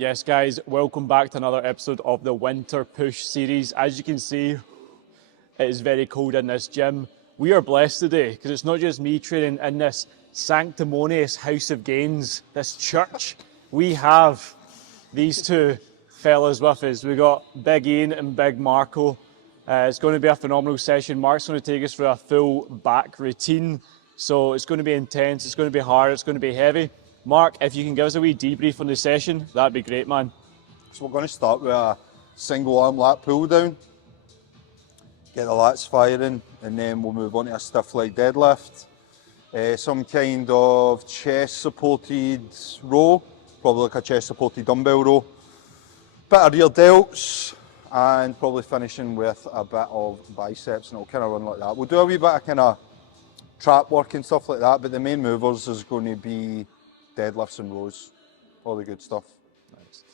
Yes, guys, welcome back to another episode of the Winter Push series. As you can see, it is very cold in this gym. We are blessed today because it's not just me training in this sanctimonious house of gains, this church. We have these two fellas with us. We got Big Ian and Big Marco. It's going to be a phenomenal session. Mark's going to take us through a full back routine. So it's going to be intense, it's going to be hard, it's going to be heavy. Mark, if you can give us a wee debrief on the session, that'd be great, man. So we're going to start with a single arm lat pull down, get the lats firing, and then we'll move on to a stiff leg deadlift. Some kind of chest supported row, probably like a chest supported dumbbell row. Bit of rear delts, and probably finishing with a bit of biceps, and it'll kind of run like that. We'll do a wee bit of kind of trap work and stuff like that, but the main movers is going to be deadlifts and rows, all the good stuff. Nice.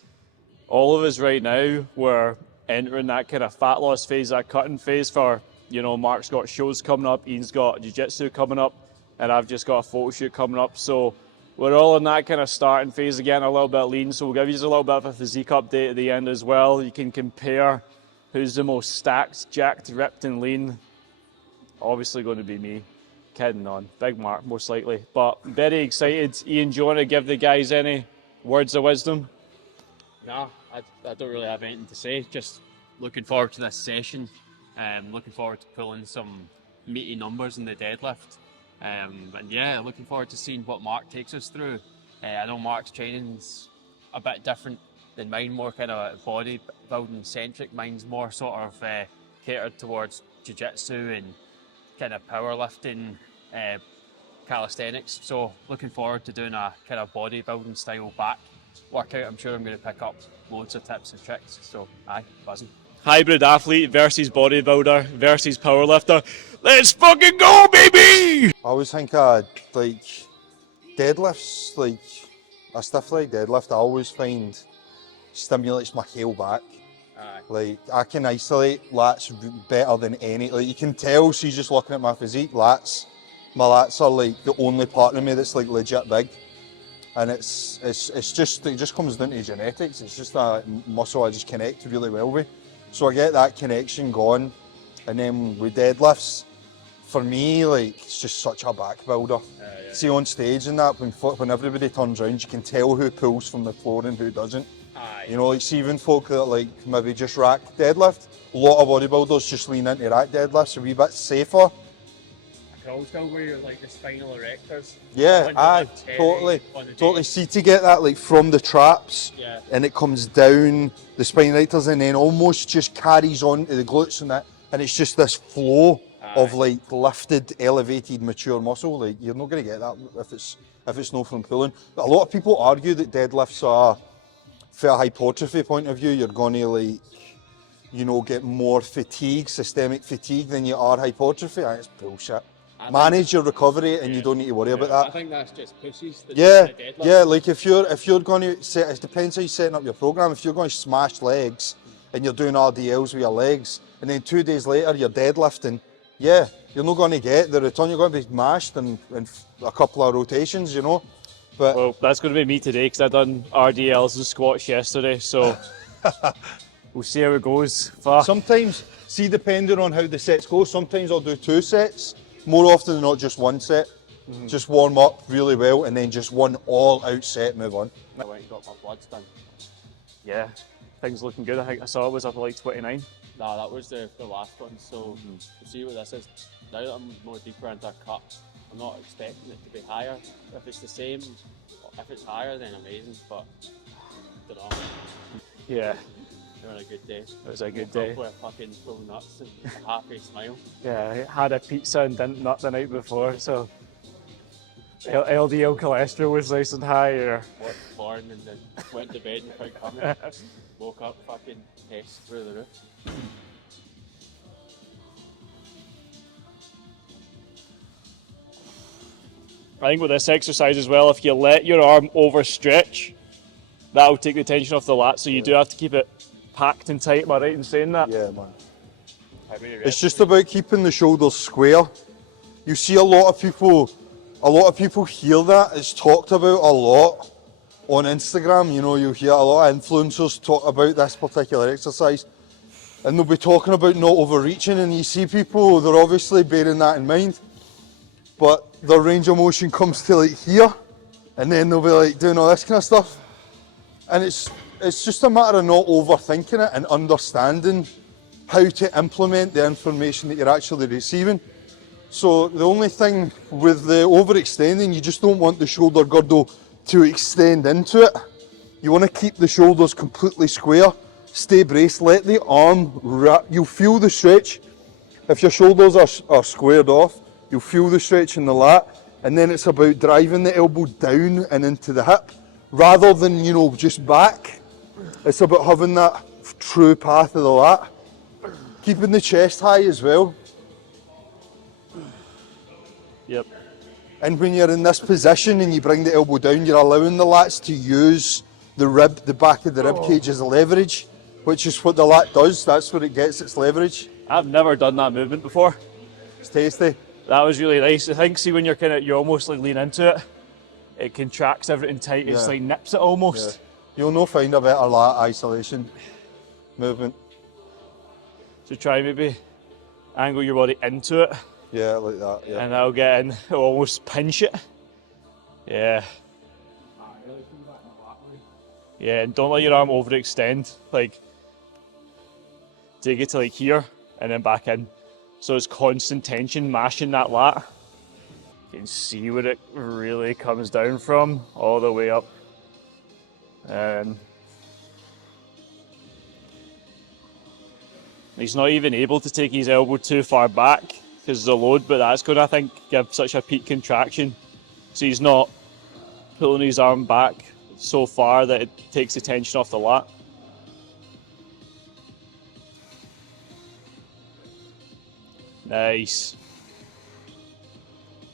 All of us right now, we're entering that kind of fat loss phase, that cutting phase for, you know, Mark's got shows coming up, Ian's got jiu-jitsu coming up, and I've just got a photo shoot coming up. So we're all in that kind of starting phase again, a little bit lean. So we'll give you a little bit of a physique update at the end as well. You can compare who's the most stacked, jacked, ripped and lean. Obviously going to be me. Kidding on. Big Mark, most likely. But very excited. Ian, do you want to give the guys any words of wisdom? No, I don't really have anything to say. Just looking forward to this session. Looking forward to pulling some meaty numbers in the deadlift. And yeah, looking forward to seeing what Mark takes us through. I know Mark's training's a bit different than mine, more kind of bodybuilding centric. Mine's more sort of catered towards jiu-jitsu and kind of powerlifting, calisthenics. So looking forward to doing a kind of bodybuilding style back workout. I'm sure I'm going to pick up loads of tips and tricks. So aye, buzzing. Hybrid athlete versus bodybuilder versus powerlifter. Let's fucking go, baby! I always think like deadlifts, like a stiff leg deadlift, I always find stimulates my heel back. Like, I can isolate lats better than any. Like, you can tell she's just looking at my physique. My lats are like the only part of me that's like legit big, and it just comes down to genetics. It's just a muscle I just connect really well with. So I get that connection going, and then with deadlifts, for me, like, it's just such a back builder. See, on stage and that, when everybody turns around, you can tell who pulls from the floor and who doesn't. You know, like, see, even folk that like maybe just rack deadlift, a lot of bodybuilders just lean into rack deadlifts a wee bit safer. I can always tell where you're like the spinal erectors. Yeah, aye, totally. See, to get that like from the traps, and it comes down the spinal erectors and then almost just carries on to the glutes and that, and it's just this flow of like lifted, elevated, mature muscle. Like, you're not going to get that if it's not from pulling. But a lot of people argue that deadlifts are, from a hypertrophy point of view, you're going to, like, you know, get more fatigue, systemic fatigue than you are hypertrophy. It's bullshit. Manage your recovery and you don't need to worry about that. I think that's just pussies. Yeah, like if you're going to set, it depends how you're setting up your program. If you're going to smash legs and you're doing RDLs with your legs, and then 2 days later you're deadlifting, yeah, you're not going to get the return. You're going to be mashed in a couple of rotations, you know. But well, that's going to be me today because I done RDLs and squats yesterday, so we'll see how it goes. Sometimes, see, depending on how the sets go, sometimes I'll do 2 sets, more often than not just 1 set. Just warm up really well and then just one all-out set, move on. I went and got my bloods done. Yeah, things looking good. I think I saw it was up at like 29. Nah, that was the last one, so we'll see what this is. Now that I'm more deeper into a cut, I'm not expecting it to be higher. If it's the same, if it's higher, then amazing, but I don't know. Yeah. It was a good day. It was a good day. With fucking full nuts and a happy smile. Yeah, I had a pizza and didn't nut the night before, so LDL cholesterol was nice and high. Or Watched porn and then went to bed without coming. Woke up fucking test through the roof. I think with this exercise as well, if you let your arm overstretch, that'll take the tension off the lat, so you do have to keep it packed and tight. Am I right in saying that? Yeah, man. It's just about keeping the shoulders square. You see a lot of people hear that, it's talked about a lot, on Instagram, you know, you hear a lot of influencers talk about this particular exercise, and they'll be talking about not overreaching, and you see people, they're obviously bearing that in mind, but their range of motion comes to like here, and then they'll be like doing all this kind of stuff. And it's just a matter of not overthinking it and understanding how to implement the information that you're actually receiving. So the only thing with the overextending, you just don't want the shoulder girdle to extend into it. You want to keep the shoulders completely square, stay braced, let the arm wrap. You'll feel the stretch. If your shoulders are squared off, you'll feel the stretch in the lat, and then it's about driving the elbow down and into the hip, rather than, you know, just back. It's about having that true path of the lat. Keeping the chest high as well. Yep. And when you're in this position and you bring the elbow down, you're allowing the lats to use the back of the rib cage as a leverage, which is what the lat does. That's where it gets its leverage. I've never done that movement before. It's tasty. That was really nice. I think, see, when you're almost like lean into it, it contracts everything tight. It's like nips it almost. Yeah. You'll not find a better lat isolation movement. So try maybe angle your body into it. Yeah, like that, yeah. And that'll get in, it'll almost pinch it. Yeah. Yeah, and don't let your arm overextend. Like, take it to like here and then back in. So it's constant tension mashing that lat. You can see where it really comes down from, all the way up. And he's not even able to take his elbow too far back because of the load, but that's going to, I think, give such a peak contraction. So he's not pulling his arm back so far that it takes the tension off the lat. Nice.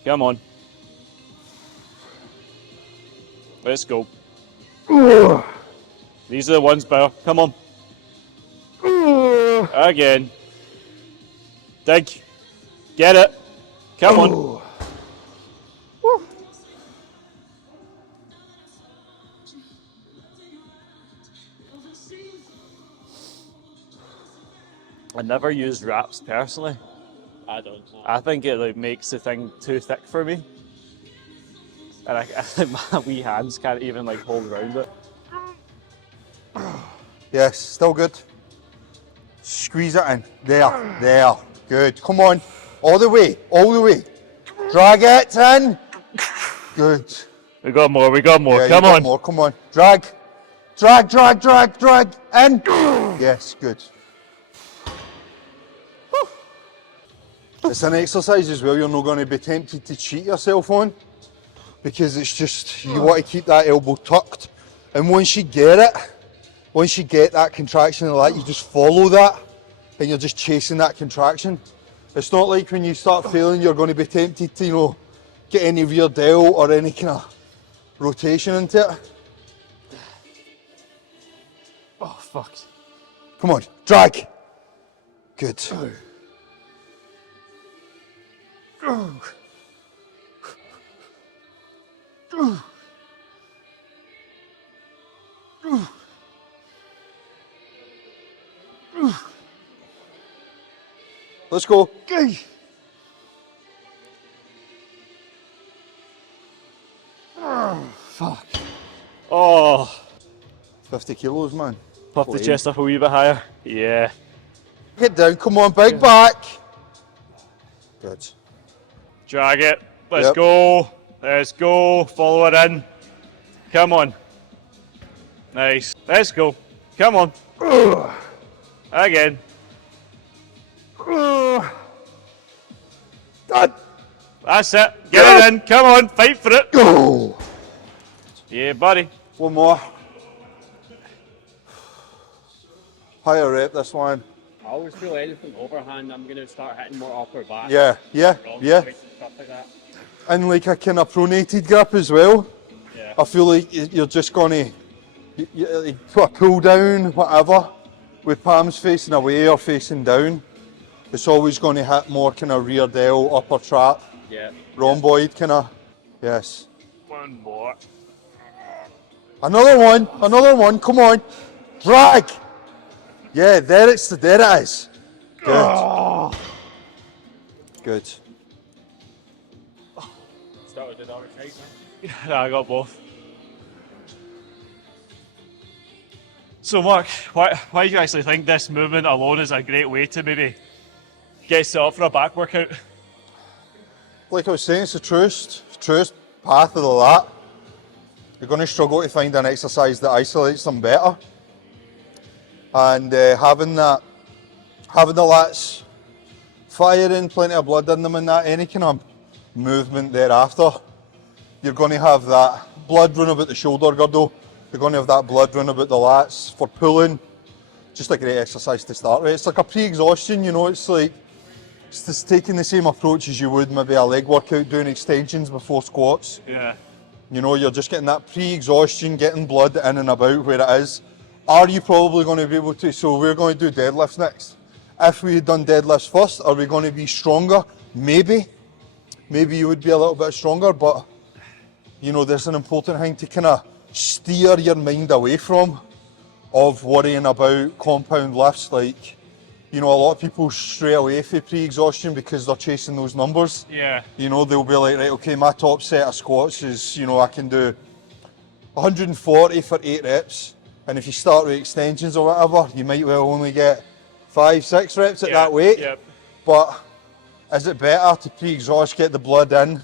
Come on. Let's go. These are the ones, Bauer. Come on. Again. Dig. Get it. Come on. I never used wraps personally. I don't know. I think it like makes the thing too thick for me. And I think my wee hands can't even like hold around it. Yes, still good. Squeeze it in. There. Good. Come on. All the way. Drag it in. Good. We got more. Yeah, Come on. More. Come on. Drag. In. Yes, good. It's an exercise as well you're not going to be tempted to cheat yourself on, because it's just, you want to keep that elbow tucked, and once you get that contraction and that, you just follow that and you're just chasing that contraction. It's not like when you start feeling you're going to be tempted to, you know, get any rear delt or any kind of rotation into it. Oh, fuck. Come on, drag. Good. Let's go. Fuck. Oh. 50 kilos, man. Puff the chest up a wee bit higher. Yeah. Get down, come on, big back. Good. Drag it. Let's go. Follow it in. Come on. Nice. Let's go. Come on. Again. That's it. Get it in. Come on. Fight for it. Go. Yeah, buddy. One more. Higher rep, this one. I always feel anything overhand, I'm going to start hitting more upper back. Yeah. Stuff like that. And like a kind of pronated grip as well. Yeah. I feel like you're just going to put a pull down, whatever, with palms facing away or facing down. It's always going to hit more kind of rear delt, upper trap, Yeah. rhomboid kind of. Yes. One more. Another one, come on. Drag. Yeah, there it is. Good. Oh. Good. Started with the other side, man. Yeah, I got both. So Mark, why do you actually think this movement alone is a great way to maybe get set up for a back workout? Like I was saying, it's the truest path of the lat. You're going to struggle to find an exercise that isolates them better. And having the lats firing, plenty of blood in them and that, any kind of movement thereafter, you're going to have that blood run about the shoulder girdle, you're going to have that blood run about the lats for pulling. Just a great exercise to start with. It's like a pre-exhaustion, you know, it's just taking the same approach as you would maybe a leg workout, doing extensions before squats. Yeah. You know, you're just getting that pre-exhaustion, getting blood in and about where it is. Are you probably going to be able to? So we're going to do deadlifts next. If we had done deadlifts first, are we going to be stronger? Maybe. Maybe you would be a little bit stronger, but you know, there's an important thing to kind of steer your mind away from, of worrying about compound lifts. Like, you know, a lot of people stray away from pre-exhaustion because they're chasing those numbers. Yeah. You know, they'll be like, right, okay, my top set of squats is, you know, I can do 140 for 8 reps. And if you start with extensions or whatever, you might well only get 5-6 reps at that weight. Yep. But is it better to pre-exhaust, get the blood in,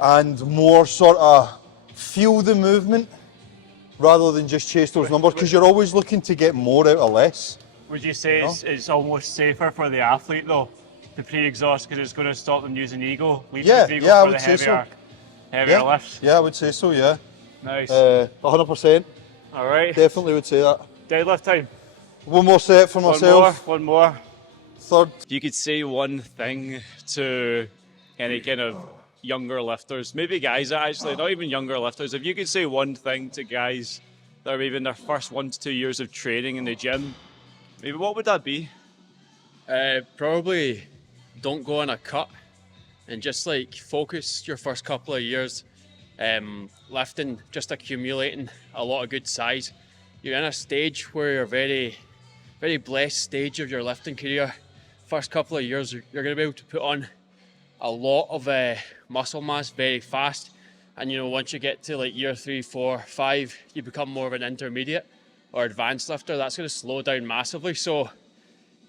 and more sort of feel the movement rather than just chase those numbers? Because you're always looking to get more out of less. Would you say it's almost safer for the athlete though to pre-exhaust because it's going to stop them using ego, leaving Yeah, ego yeah, I for would the say so. heavier lifts? Yeah, I would say so, yeah. Nice. 100%. All right. Definitely would say that. Deadlift time. One more set for myself. One more. Third. If you could say one thing to any kind of younger lifters, maybe guys that actually, not even younger lifters, if you could say one thing to guys that are maybe in their first 1 to 2 years of training in the gym, maybe what would that be? Probably don't go on a cut and just like focus your first couple of years lifting, just accumulating a lot of good size. You're in a stage where you're very, very blessed stage of your lifting career. First couple of years, you're going to be able to put on a lot of muscle mass very fast. And you know, once you get to like year 3, 4, 5, you become more of an intermediate or advanced lifter. That's going to slow down massively. So,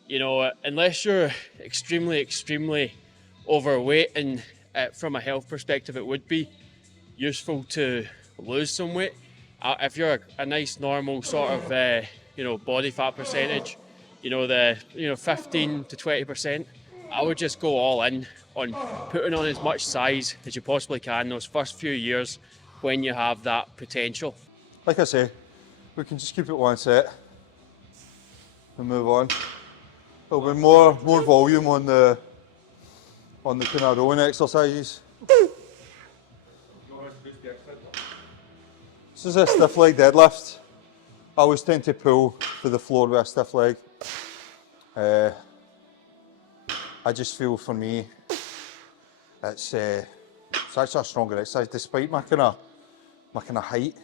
you know, unless you're extremely, extremely overweight, and from a health perspective, it would be useful to lose some weight. If you're a nice normal sort of you know, body fat percentage, you know, the 15 to 20%, I would just go all in on putting on as much size as you possibly can those first few years when you have that potential. Like I say, we can just keep it one set and move on. There'll be more volume on the kind of rowing exercises. This is a stiff leg deadlift. I always tend to pull to the floor with a stiff leg. I just feel for me, it's actually a stronger exercise despite my kind of height.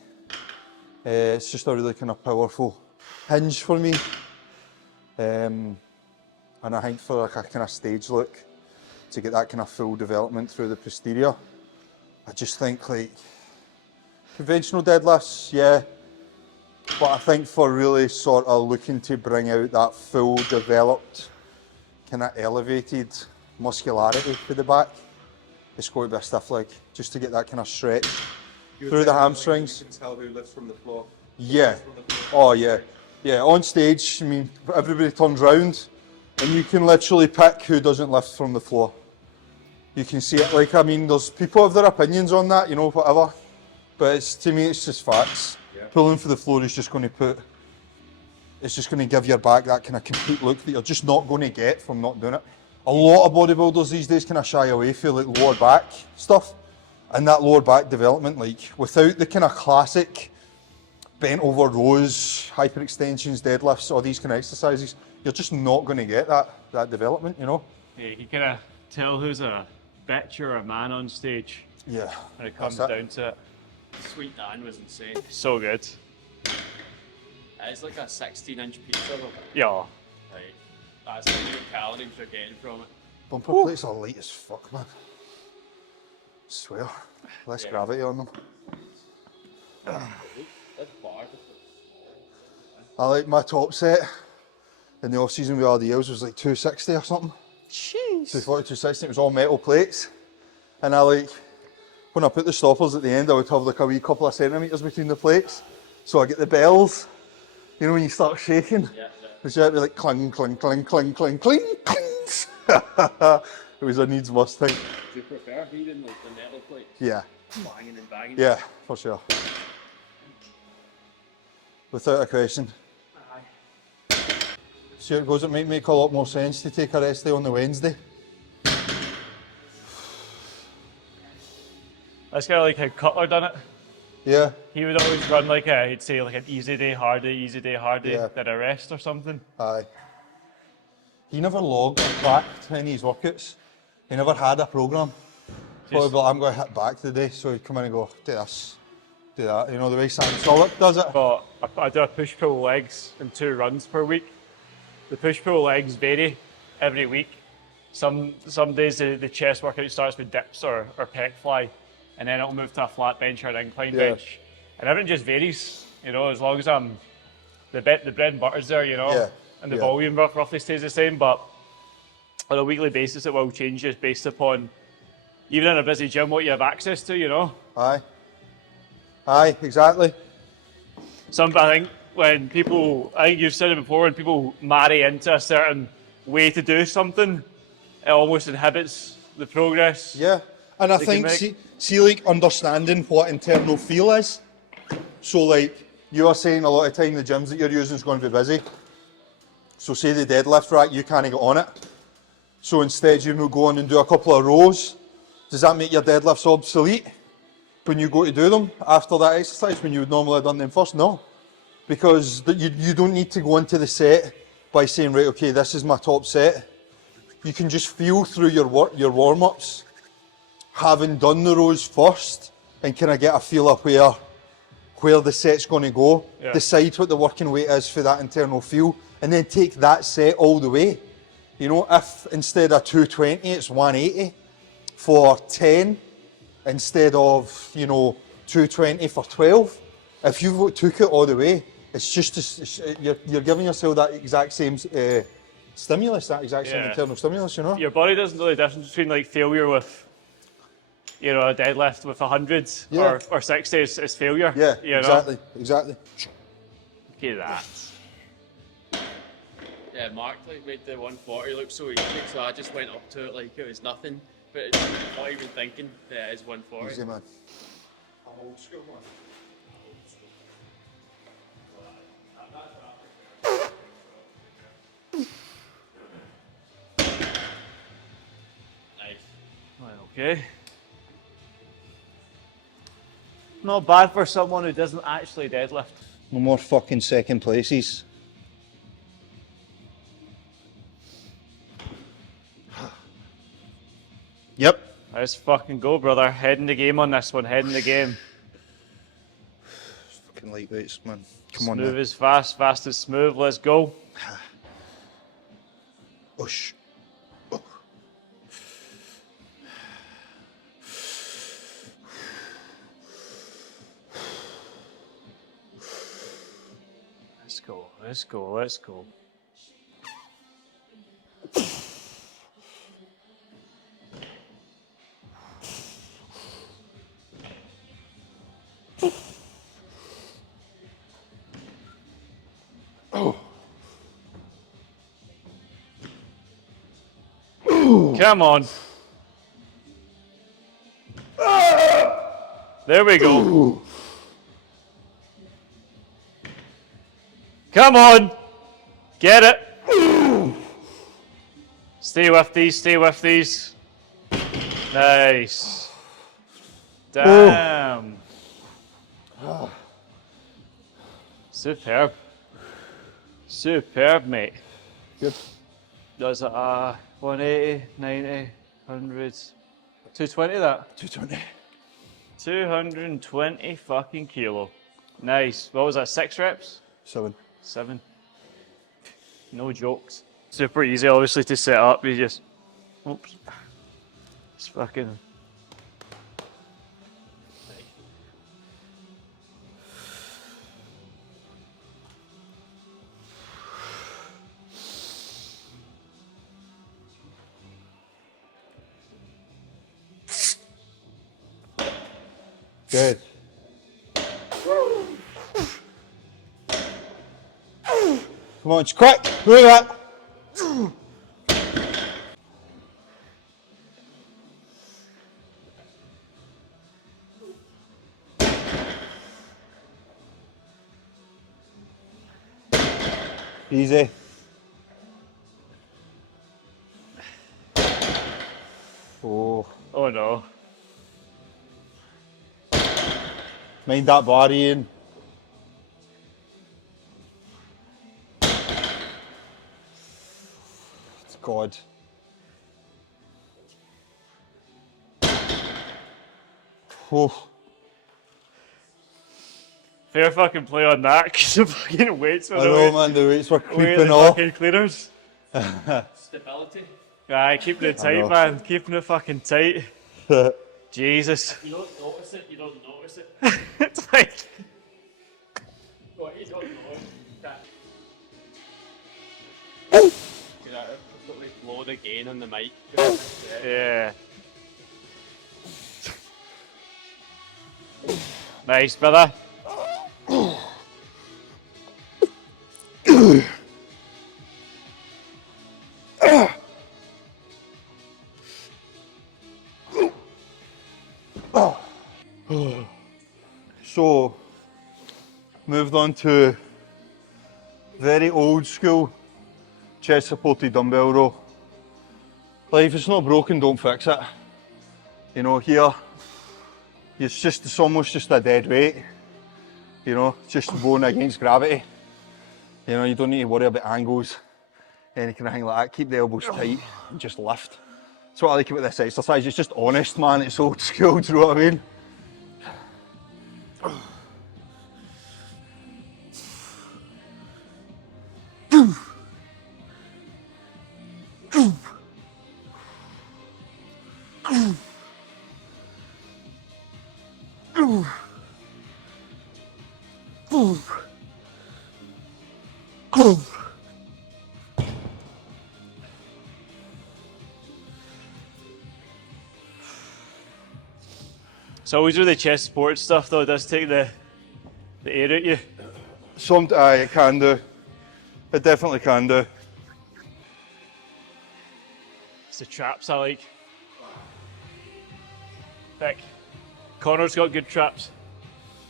It's just a really kind of powerful hinge for me. And I think for like a kind of stage look, to get that kind of full development through the posterior, I just think like conventional deadlifts, yeah, but I think for really sort of looking to bring out that full developed, kind of elevated muscularity for the back, it's going to be a stiff leg, just to get that kind of stretch through the hamstrings. You can tell who lifts from the floor. Yeah. Oh yeah. Yeah, on stage, I mean, everybody turns round and you can literally pick who doesn't lift from the floor. You can see it, like, I mean, there's people have their opinions on that, you know, whatever. But to me, it's just facts. Yeah. Pulling for the floor is just going to it's just going to give your back that kind of complete look that you're just not going to get from not doing it. A lot of bodybuilders these days kind of shy away from like lower back stuff and that lower back development, like without the kind of classic bent over rows, hyperextensions, deadlifts, all these kind of exercises, you're just not going to get that development, you know? Yeah, you can kind of tell who's a bitch or a man on stage Yeah. when it comes down to it. Sweet Dan was insane. So good. It's like a 16-inch pizza though. Yeah. Like, that's how many calories you're getting from it. Bumper plates are light as fuck, man. Swear. Less gravity on them. That's bar. I like my top set in the off season with RDLs was like 260 or something. Jeez. 240, 260, it was all metal plates. And I like, when I put the stoppers at the end, I would have like a wee couple of centimetres between the plates. So I get the bells, you know, when you start shaking. Yeah. Because you had to be like cling, cling, cling, cling, cling, cling, clings. It was a needs must thing. Do you prefer heating like the metal plate? Yeah, Banging and banging? yeah, for sure. Without a question. Aye. Stuart goes, it might make a lot more sense to take a rest day on the Wednesday. That's kind of like how Cutler done it. Yeah, He would always run like he'd say like an easy day, hard day, Yeah. then a rest or something. aye. He never logged or tracked any of his workouts. He never had a programme. Probably like, I'm going to hit back today, so he'd come in and go, do this, do that. You know, the way Sam Solid does it. But I do a push-pull legs and 2 runs per week. The push-pull legs vary every week. Some days the chest workout starts with dips or pec fly, and then it'll move to a flat bench or an incline Yeah. bench. And everything just varies, you know, as long as the bread and butter's there, you know, Yeah. and the Yeah. volume roughly stays the same, but on a weekly basis it will change just based upon, even in a busy gym, what you have access to, you know. Aye. Aye, exactly. I think I think you've said it before, when people marry into a certain way to do something, it almost inhibits the progress. Yeah. And I They can think, make- see, like, understanding what internal feel is. So, like, you are saying a lot of time the gyms that you're using is going to be busy. So, say the deadlift rack, you can't get on it. So, instead, you will go on and do a couple of rows. Does that make your deadlifts obsolete when you go to do them after that exercise, when you would normally have done them first? No. Because you don't need to go into the set by saying, right, okay, this is my top set. You can just feel through your warm-ups, having done the rows first, and kind of get a feel of where the set's going to go, Yeah. decide what the working weight is for that internal feel, and then take that set all the way. You know, if instead of 220, it's 180 for 10, instead of, you know, 220 for 12, if you took it all the way, it's just, you're giving yourself that exact same stimulus, that exact same Yeah. internal stimulus, you know? Your body doesn't know the difference between like failure with, you know, a deadlift with 100 Yeah. or 60 is failure. Yeah, you know? exactly. Look at that. Yeah, Mark like made the 140 look so easy, so I just went up to it like it was nothing. But it's not even thinking that it's 140. Easy, man. I'm old school, man. Nice. Well, okay. Not bad for someone who doesn't actually deadlift. No more fucking second places. Yep. Let's fucking go, brother. Head in the game on this one. Head in the game. Fucking lightweights, man. Come on, Smooth man. is fast, fast is smooth. Let's go. Ush. Oh. Let's go. Let's go. Let's go. Come on. There we go. Come on. Get it. Stay with these. Stay with these. Nice. Damn. Superb. Superb, mate. Good. Does it 180, 90, 100, 220 that? 220. 220 fucking kilo. Nice. What was that, 6 reps? 7. 7. No jokes. Super easy, obviously, to set up. You just, oops. It's fucking. Good. Come on, just quick, move it. Easy. Oh. Oh no. Mind that bar, Ian. God. Oh. Fair fucking play on that, because the fucking weights were I know, man, the weights were creeping off. fucking cleaners. Stability. Aye, keeping it I tight, know. man. Keeping it fucking tight. Jesus. You don't notice it, you don't notice it. It's like. What you don't know. Could I totally blow the gain on the mic? Yeah. Nice, brother. So, moved on to very old school chest supported dumbbell row. Like, if it's not broken, don't fix it. You know, here, it's almost just a dead weight. You know, it's just going against gravity. You know, you don't need to worry about angles, anything like that. Keep the elbows tight and just lift. That's what I like about this exercise. It's just honest, man. It's old school, do you know what I mean? So always with the chest support stuff though, it does take the air out you. It can do. It definitely can do. It's the traps I like. Thick. Connor's got good traps.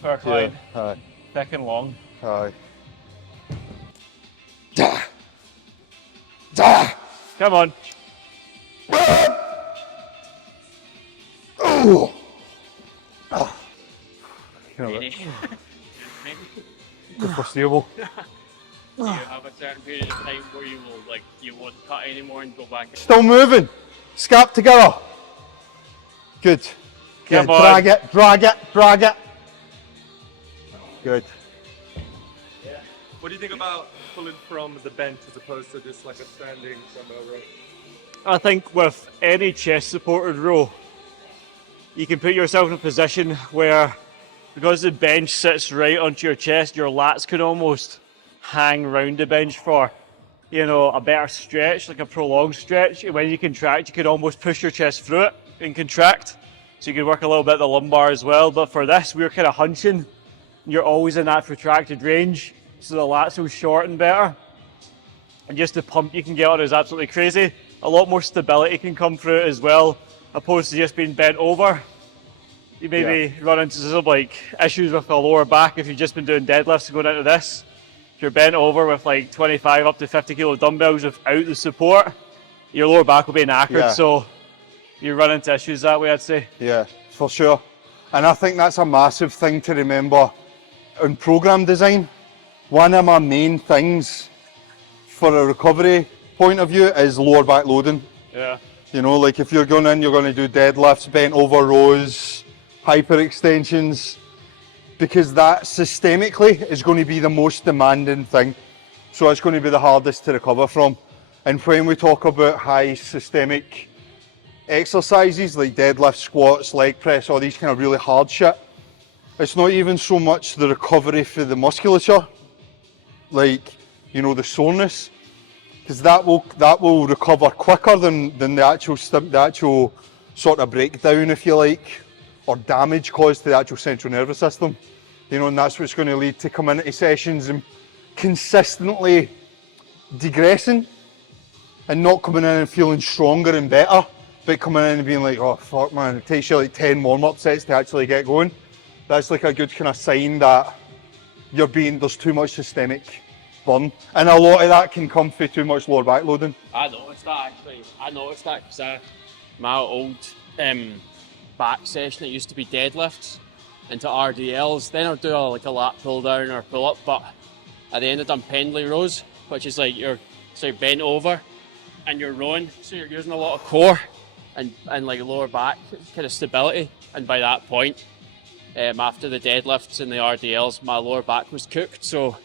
Per client. Aye. Thick and long. Aye. Come on. Ready? The foreseeable. Do you have a certain period of time where you will you won't cut anymore and go back? Still moving. Scap together. Good. Come Good. on. Drag it, drag it, drag it. Good. What do you think about pulling from the bench as opposed to just like a standing dumbbell row? I think with any chest supported row, you can put yourself in a position where, because the bench sits right onto your chest, your lats could almost hang round the bench for, you know, a better stretch, like a prolonged stretch. And when you contract, you could almost push your chest through it and contract. So you could work a little bit of the lumbar as well. But for this, we're kind of hunching. You're always in that protracted range, so the lats will shorten better. And just the pump you can get on is absolutely crazy. A lot more stability can come through it as well, opposed to just being bent over. You maybe run into some like issues with the lower back if you've just been doing deadlifts and going into this. If you're bent over with like 25 up to 50 kilo dumbbells without the support, your lower back will be knackered. Yeah. So you run into issues that way, I'd say. Yeah, for sure. And I think that's a massive thing to remember in program design. One of my main things for a recovery point of view is lower back loading. Yeah. You know, like if you're going in, you're going to do deadlifts, bent over rows, hyperextensions, because that systemically is going to be the most demanding thing. So it's going to be the hardest to recover from. And when we talk about high systemic exercises like deadlift, squats, leg press, all these kind of really hard shit, it's not even so much the recovery for the musculature, like, you know, the soreness, because that will recover quicker than the actual sort of breakdown, if you like, or damage caused to the actual central nervous system. You know, and that's what's going to lead to coming into sessions and consistently digressing and not coming in and feeling stronger and better, but coming in and being like, oh fuck man, it takes you like 10 warm-up sets to actually get going. That's like a good kind of sign that there's too much systemic burn. And a lot of that can come from too much lower back loading. I noticed that actually. I noticed that because my old back session, it used to be deadlifts into RDLs. Then I'd do like a lat pull down or pull up, but at the end I'd done pendlay rows, which is like you're bent over and you're rowing, so you're using a lot of core and like lower back kind of stability. And by that point, after the deadlifts and the RDLs, my lower back was cooked, so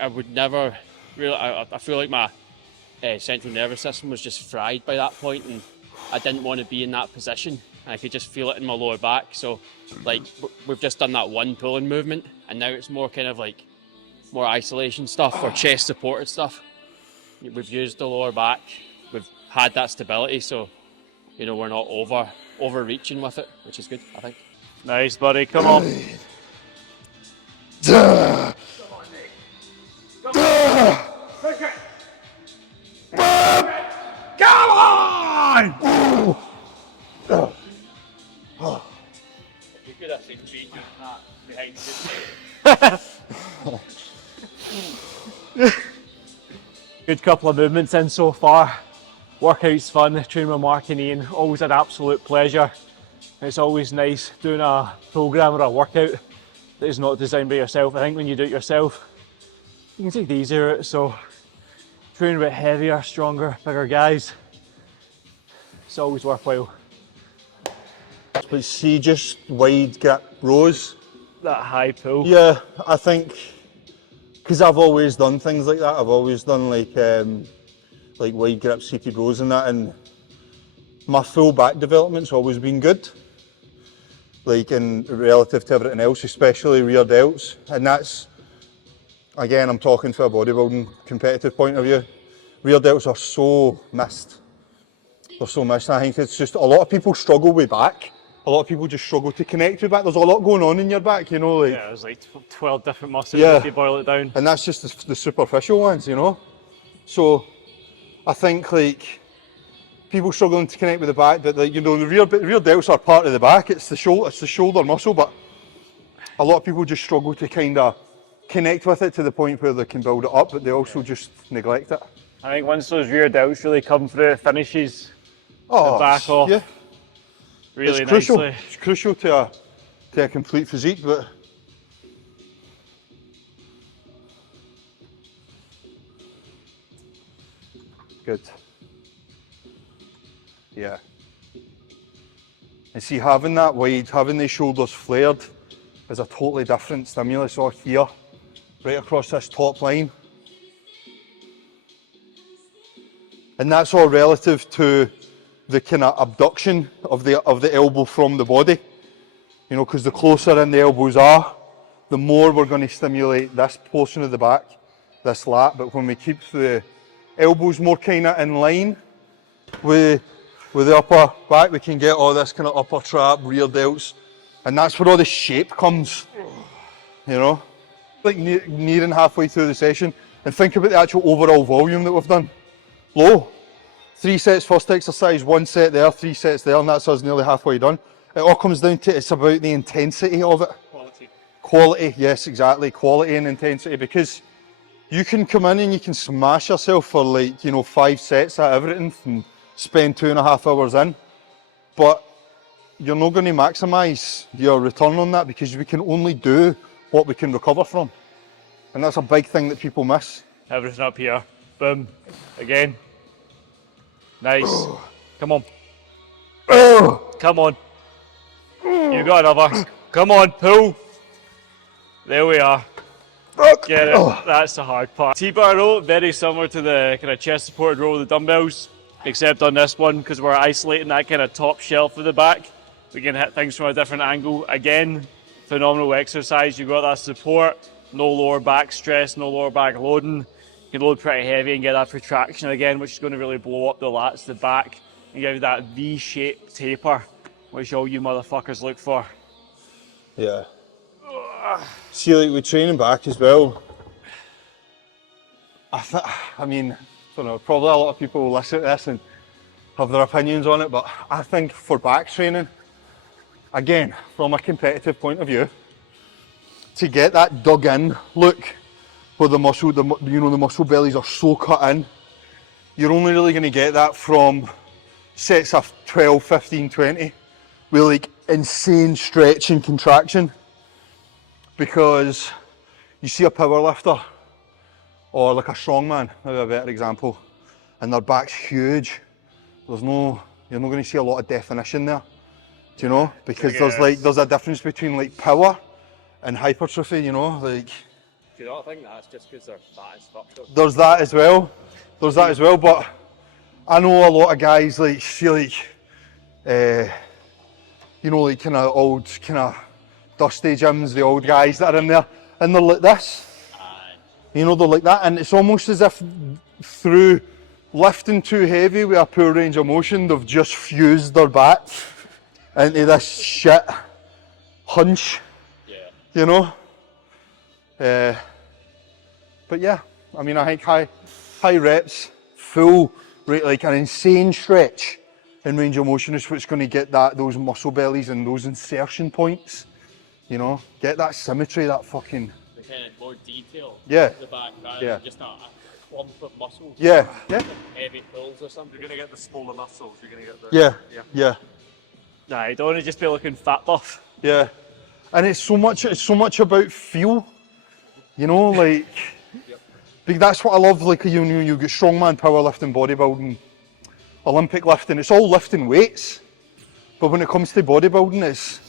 I would never really. I feel like my central nervous system was just fried by that point, and I didn't want to be in that position. I could just feel it in my lower back. So, like, we've just done that one pulling movement, and now it's more kind of like more isolation stuff or chest supported stuff. We've used the lower back. We've had that stability, so you know we're not overreaching with it, which is good, I think. Nice, buddy. Come on. Come on! You could have seen me doing that behind you. Good couple of movements in so far. Workout's fun, training with Mark and Ian, always an absolute pleasure. It's always nice doing a programme or a workout that is not designed by yourself. I think when you do it yourself, you can take the easier route. So training with heavier, stronger, bigger guys, it's always worthwhile. But see, just wide grip rows. That high pull. Yeah, I think, because I've always done things like that. I've always done like wide grip seated rows and that, and my full back development's always been good. Like in relative to everything else, especially rear delts. And that's, again, I'm talking from a bodybuilding competitive point of view. Rear delts are so missed. They're so missed. I think it's just a lot of people struggle with back. A lot of people just struggle to connect with back. There's a lot going on in your back, you know. Like, Yeah, there's like 12 different muscles if you boil it down. And that's just the superficial ones, you know. So I think like people struggling to connect with the back, but like, you know, the rear delts are part of the back. It's the shoulder muscle, but a lot of people just struggle to kind of connect with it to the point where they can build it up, but they also just neglect it. I think once those rear delts really come through, it finishes Oh, the back off yeah. really It's crucial. nicely. It's crucial to a complete physique, but good. Yeah. And see, having that wide, having the shoulders flared is a totally different stimulus all here, right across this top line. And that's all relative to the kind of abduction of the elbow from the body. You know, because the closer in the elbows are, the more we're going to stimulate this portion of the back, this lat. But when we keep the elbows more kind of in line with the upper back, we can get all this kind of upper trap, rear delts, and that's where all the shape comes. You know, like nearing halfway through the session, and think about the actual overall volume that we've done. Low. 3 sets first exercise, 1 set there, 3 sets there, and that's us nearly halfway done. It all comes down to, it's about the intensity of it. Quality, yes, exactly. Quality and intensity, because you can come in and you can smash yourself for like, you know, 5 sets at everything and spend 2.5 hours in, but you're not going to maximise your return on that because we can only do what we can recover from. And that's a big thing that people miss. Everything up here. Boom. Again. Nice. Come on. Come on. You got another. Come on, pull. There we are. Get it. That's the hard part. T-bar row, very similar to the kind of chest supported row with the dumbbells, except on this one, because we're isolating that kind of top shelf of the back, we can hit things from a different angle. Again, phenomenal exercise. You've got that support, no lower back stress, no lower back loading. You can load pretty heavy and get that protraction again, which is going to really blow up the lats, the back, and give you that V-shaped taper, which all you motherfuckers look for. Yeah. See, like with training back as well, I mean, I don't know, probably a lot of people will listen to this and have their opinions on it, but I think for back training, again, from a competitive point of view, to get that dug in look where the muscle, the muscle bellies are so cut in, you're only really going to get that from sets of 12, 15, 20 with like insane stretch and contraction. Because you see a powerlifter or like a strongman, maybe a better example, and their back's huge. You're not going to see a lot of definition there. Do you know? Because there's a difference between like power and hypertrophy. You know, like. Do you not think that's just because they're fat and structured? There's that as well. But I know a lot of guys like see like, like kind of old kind of dusty gyms, the old guys that are in there, and they're like this. Aye. They're like that, and it's almost as if through lifting too heavy with a poor range of motion, they've just fused their back into this shit hunch. Yeah. But yeah, I mean, I think high reps, full rate, like an insane stretch in range of motion is what's going to get those muscle bellies and those insertion points. Get that symmetry, that fucking... The kind of more detail. Yeah. The back, rather than just a clump of muscles. Yeah. Heavy pulls or something. You're going to get the smaller muscles. You're going to get the... Yeah. Nah, you don't want to just be looking fat buff. Yeah. And it's so much about feel. Like... Yep. That's what I love, like, you get strongman, powerlifting, bodybuilding, Olympic lifting, it's all lifting weights. But when it comes to bodybuilding, it's...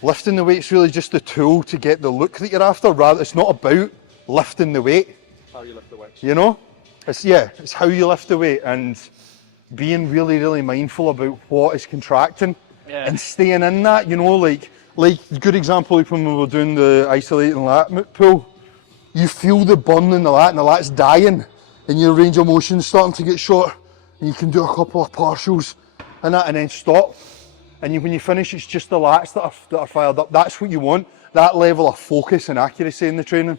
Lifting the weight's really just the tool to get the look that you're after, rather it's not about lifting the weight. How you lift the weight. It's how you lift the weight and being really, really mindful about what is contracting and staying in that, like a good example, like when we were doing the isolating lat pull, you feel the burn in the lat and the lat's dying and your range of motion's starting to get short and you can do a couple of partials and that and then stop. And when you finish, it's just the lats that are fired up. That's what you want, that level of focus and accuracy in the training.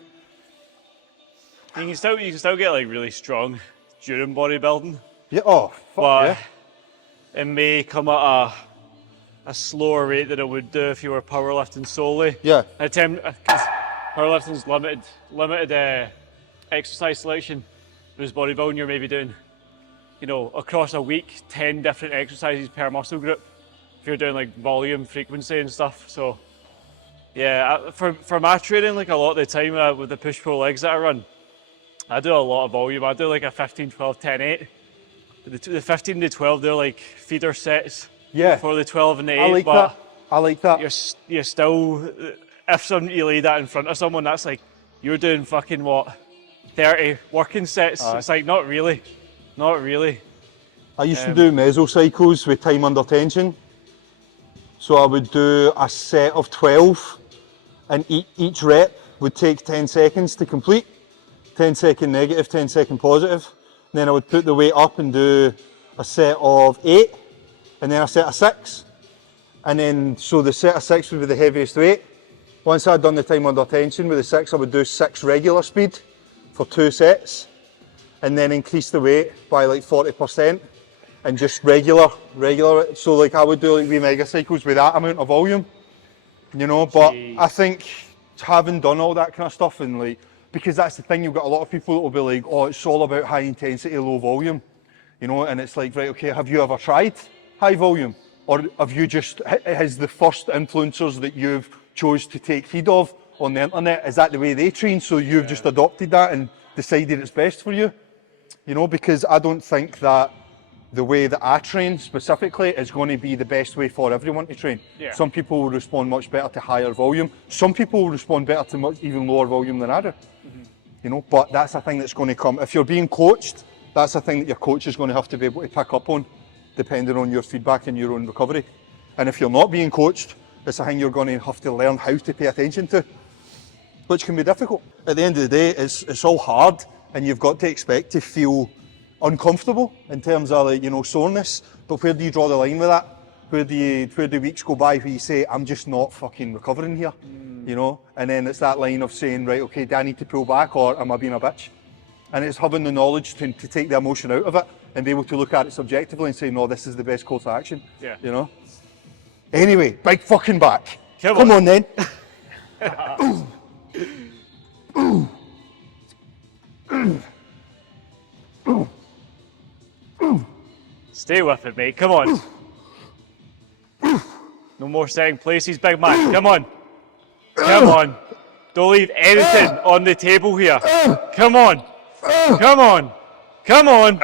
You can still get like really strong during bodybuilding. Yeah, but it may come at a slower rate than it would do if you were powerlifting solely. Yeah. Because powerlifting's limited exercise selection. Whereas bodybuilding, you're maybe doing, across a week, 10 different exercises per muscle group. If you're doing like volume, frequency and stuff. So yeah, for my training, like a lot of the time with the push-pull legs that I run, I do a lot of volume. I do like a 15, 12, 10, 8. The 15 to 12, they're like feeder sets for the 12 and the 8. I like that. You're still, if you lay that in front of someone, that's like, you're doing fucking what, 30 working sets? It's like, not really. I used to do mesocycles with time under tension. So I would do a set of 12 and each rep would take 10 seconds to complete. 10 second negative, 10 second positive. And then I would put the weight up and do a set of 8 and then a set of 6. And then, so the set of 6 would be the heaviest weight. Once I'd done the time under tension with the 6, I would do 6 regular speed for 2 sets and then increase the weight by like 40%. And just regular. So like I would do like wee mega cycles with that amount of volume, but I think having done all that kind of stuff and like, because that's the thing, you've got a lot of people that will be like, oh, it's all about high intensity, low volume, and it's like, right, okay, have you ever tried high volume? Or have you just, has the first influencers that you've chose to take heed of on the internet, is that the way they train? So you've just adopted that and decided it's best for you? Because I don't think that the way that I train specifically is going to be the best way for everyone to train. Yeah. Some people will respond much better to higher volume. Some people will respond better to much even lower volume than I do. You know, but that's a thing that's going to come. If you're being coached, that's a thing that your coach is going to have to be able to pick up on, depending on your feedback and your own recovery. And if you're not being coached, it's a thing you're going to have to learn how to pay attention to, which can be difficult. At the end of the day, it's all hard, and you've got to expect to feel uncomfortable in terms of, like, you know, soreness. But where do you draw the line with that? Where do weeks go by where you say, I'm just not fucking recovering here, you know? And then it's that line of saying, right, okay, do I need to pull back, or am I being a bitch? And it's having the knowledge to take the emotion out of it and be able to look at it subjectively and say, no, this is the best course of action, you know? Anyway, big fucking back. Come on then. Stay with it, mate. Come on. No more second places, big man. Come on. Come on. Don't leave anything on the table here. Come on. Come on. Come on.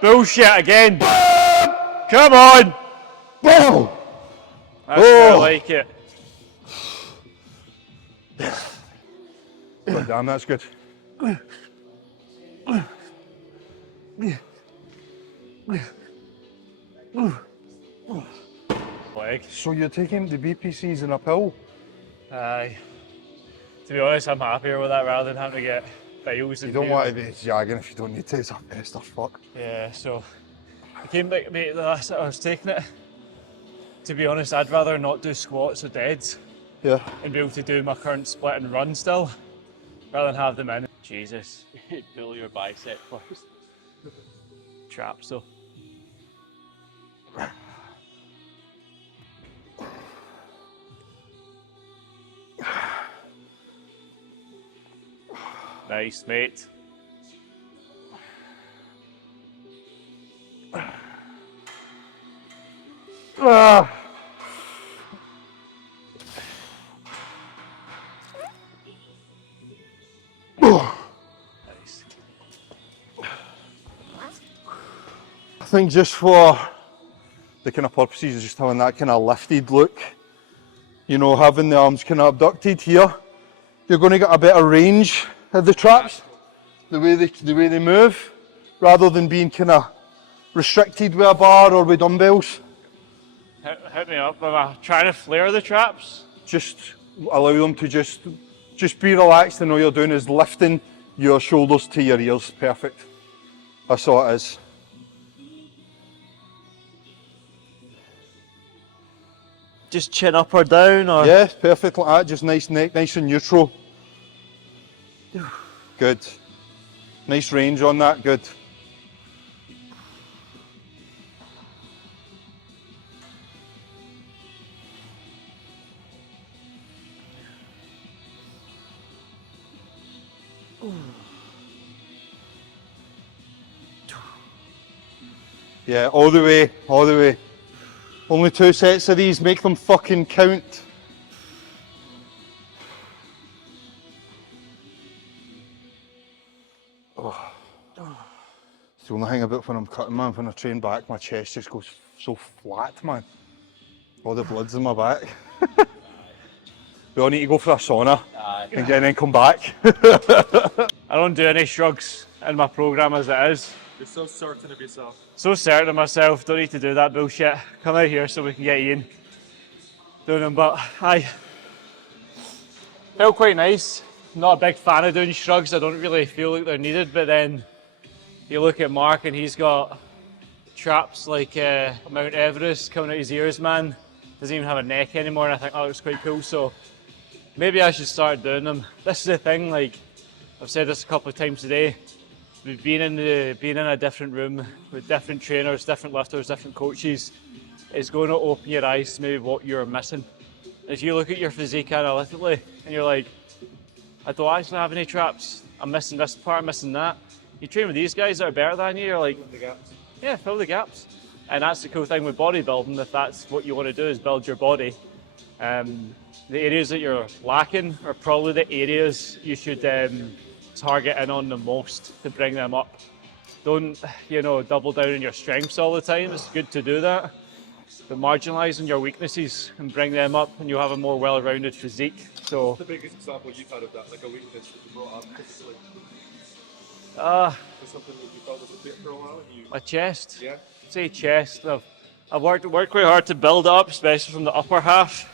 Bullshit again. Come on. That's where I like it. God damn, that's good. Leg. So you're taking the BPCs in a pill? Aye. To be honest, I'm happier with that rather than having to get files. You don't want to be jagging if you don't need to. It's a pest or fuck. Yeah, so I came back, mate, the last I was taking it. To be honest, I'd rather not do squats or deads. Yeah. And be able to do my current split and run still, rather than have them in. Jesus. Pull your bicep first. Traps though. Nice, mate. Nice. I think just for the kind of purposes of just having that kind of lifted look, you know, having the arms kind of abducted here, you're going to get a better range of the traps, the way they move, rather than being kind of restricted with a bar or with dumbbells. Hit me up. Am I trying to flare the traps? Just allow them to just be relaxed, and all you're doing is lifting your shoulders to your ears. Perfect. That's all it is. Just chin up or down, or? Yeah, perfect like that. Just nice neck, nice and neutral. Good. Nice range on that. Good. Yeah, all the way, all the way. Only 2 sets of these, make them fucking count. Oh. It's the only thing about when I'm cutting, man, when I train back, my chest just goes so flat, man. All the blood's in my back. We all need to go for a sauna and then come back. I don't do any shrugs in my program as it is. You're so certain of yourself. So certain of myself, don't need to do that bullshit. Come out here so we can get Ian doing them, but aye. Felt quite nice. Not a big fan of doing shrugs, I don't really feel like they're needed, but then you look at Mark and he's got traps like Mount Everest coming out his ears, man. Doesn't even have a neck anymore, and I think that looks quite cool, so maybe I should start doing them. This is the thing, like, I've said this a couple of times today, being in a different room with different trainers, different lifters, different coaches is going to open your eyes to maybe what you're missing. If you look at your physique analytically and you're like, I don't actually have any traps, I'm missing this part, I'm missing that. You train with these guys that are better than you, you're like, yeah, fill the gaps. And that's the cool thing with bodybuilding, if that's what you want to do, is build your body. The areas that you're lacking are probably the areas you should target in on the most to bring them up. don't, you know, double down on your strengths all the time. It's good to do that, but marginalise on your weaknesses and bring them up, and you'll have a more well-rounded physique. So What's the biggest example you've had of that, like a weakness that you brought up physically? uh, Or something that you felt was a bit for a while and you... my chest. Yeah? Say chest. I've worked quite hard to build it up, especially from the upper half.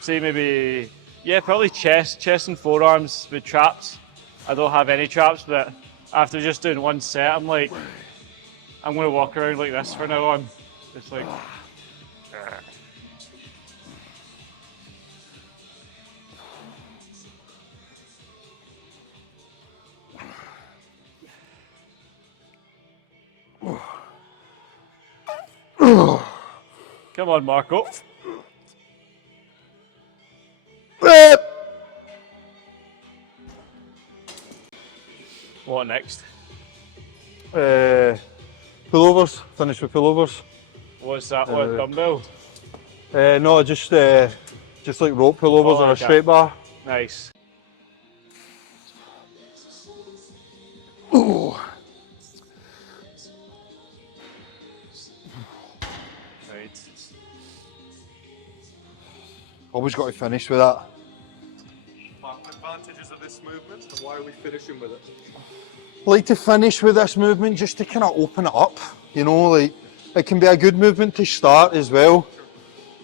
Say maybe, yeah, probably chest and forearms with traps. I don't have any traps, but after just doing one set, I'm like, I'm gonna walk around like this from now on. It's like, come on, Marco. What next? Pullovers, finish with pullovers. What's that one? Dumbbell? No, just like rope pullovers or a okay. straight bar. Nice. Right. Always got to finish with that. Advantages of this movement and why are we finishing with it? Like to finish with this movement just to kind of open it up, you know, like it can be a good movement to start as well.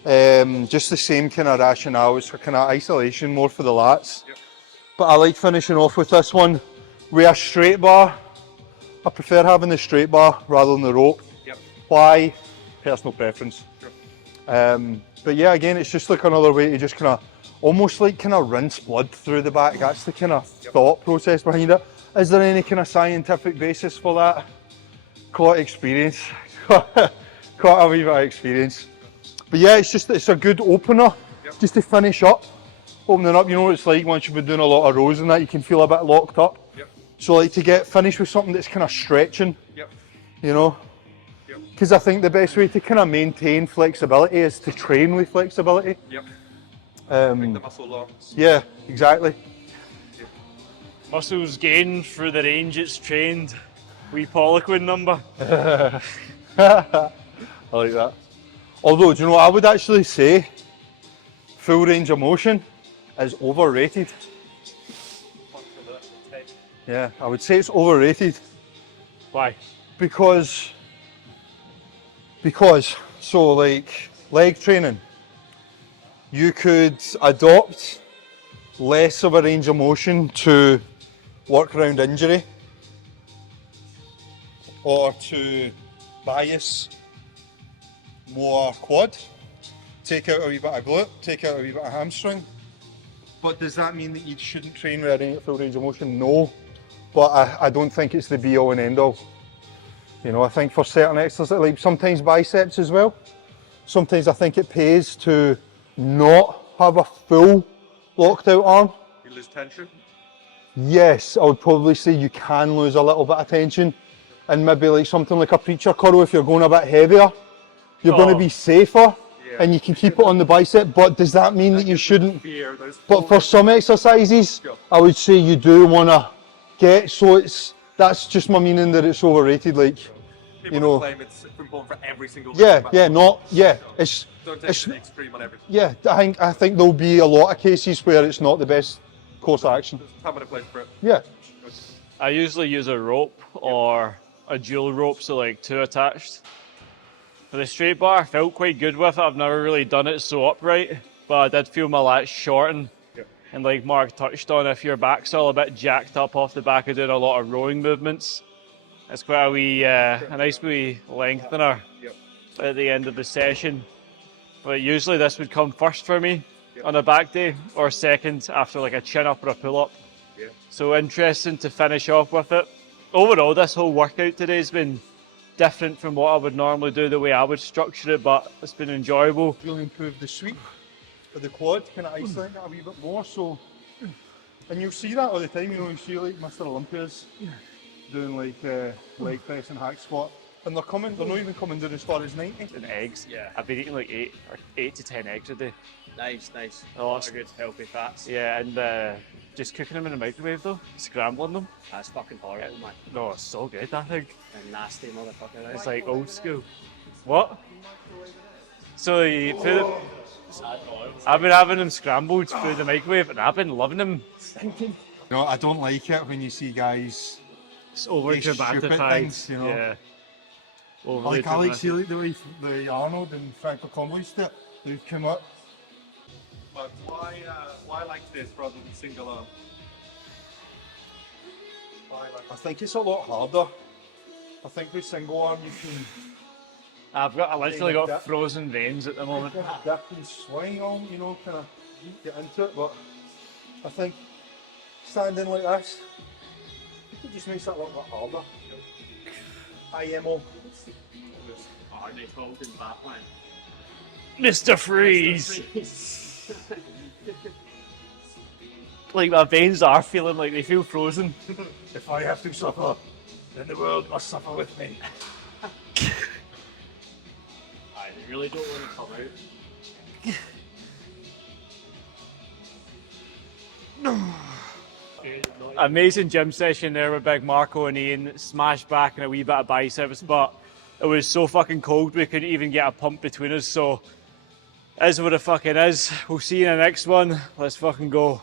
Just the same kind of rationale, it's for kind of isolation more for the lats. Yep. But I like finishing off with this one with a straight bar. I prefer having the straight bar rather than the rope. Yep. Why? Personal preference. Sure. But yeah, again, it's just like another way to just kind of almost like kind of rinse blood through the back. That's the kind of thought process behind it. Is there any kind of scientific basis for that? Quite experience. Quite a wee bit of experience. But yeah, it's a good opener just to finish up. Opening up, you know what it's like once you've been doing a lot of rows and that, you can feel a bit locked up. Yep. So like to get finished with something that's kind of stretching, Yep. you know? Yep. Because I think the best way to kind of maintain flexibility is to train with flexibility. Yep. Make the muscle long. Yeah, exactly. Muscles gained through the range it's trained. Wee Poliquin number. I like that. Although, do you know what I would actually say? Full range of motion is overrated. Yeah, I would say it's overrated. Why? Because, so like leg training, you could adopt less of a range of motion to work around injury or to bias more quad, take out a wee bit of glute, take out a wee bit of hamstring. But does that mean that you shouldn't train with a full range of motion? No, but I don't think it's the be all and end all. You know, I think for certain exercises, like sometimes biceps as well, sometimes I think it pays to not have a full locked out arm. You lose tension. Yes, I would probably say you can lose a little bit of tension, and maybe like something like a preacher curl, if you're going a bit heavier, you're going to be safer and you can keep it on the bicep. But does that mean that you shouldn't? But for some exercises, I would say you do want to get, so that's just my meaning that it's overrated. Like, People you know, claim it's important for every single it's Don't take it to the extreme on everything. yeah. I think there'll be a lot of cases where it's not the best course of action. There's a time and a place for it. Yeah. I usually use a rope or a dual rope, so like two attached. For the straight bar, I felt quite good with it. I've never really done it so upright, but I did feel my lats shorten. And like Mark touched on, if your back's all a bit jacked up off the back of doing a lot of rowing movements, it's quite a nice wee lengthener at the end of the session. But usually this would come first for me on a back day, or second after like a chin up or a pull up. So interesting to finish off with it. Overall, this whole workout today has been different from what I would normally do, the way I would structure it, but it's been enjoyable. Really improved the sweep of the quad, kind of isolate that a wee bit more. So, and you'll see that all the time. You know, you see like Mr. Olympia's doing like leg press and hack squat, and they're not even coming down as far as 90. And eggs. Yeah. I've been eating like 8 to 10 eggs a day. Nice. Oh, Lots of good healthy fats. yeah, and just cooking them in the microwave though, scrambling them. That's fucking horrible, man. No, it's so good, that thing. A nasty motherfucker. That It's is. like old school. What? So you put it, I've been having them scrambled through the microwave and I've been loving them. No, I don't like it when you see guys. It's over These stupid dramatified. things, you know. Yeah. Overly Like Alex, dramatic. the way the Arnold and Franco Conway stuff, they've come up. But why like this rather than single arm? I think it's a lot harder. I think with single arm you can I literally got That- frozen veins at the moment. dip and swing on, you know, kind of get into it. But I think standing like this, it just makes that a little bit harder. IMO. Are they called in Batman? Mr. Freeze! Like my veins are feeling like they feel frozen. If I have to suffer, then the world must suffer with me. Aye, they really don't want to come out. Amazing gym session there with Big Marco and Ian. Smash back and a wee bit of biceps, but it was so fucking cold we couldn't even get a pump between us. So, is what it fucking is. We'll see you in the next one. Let's fucking go.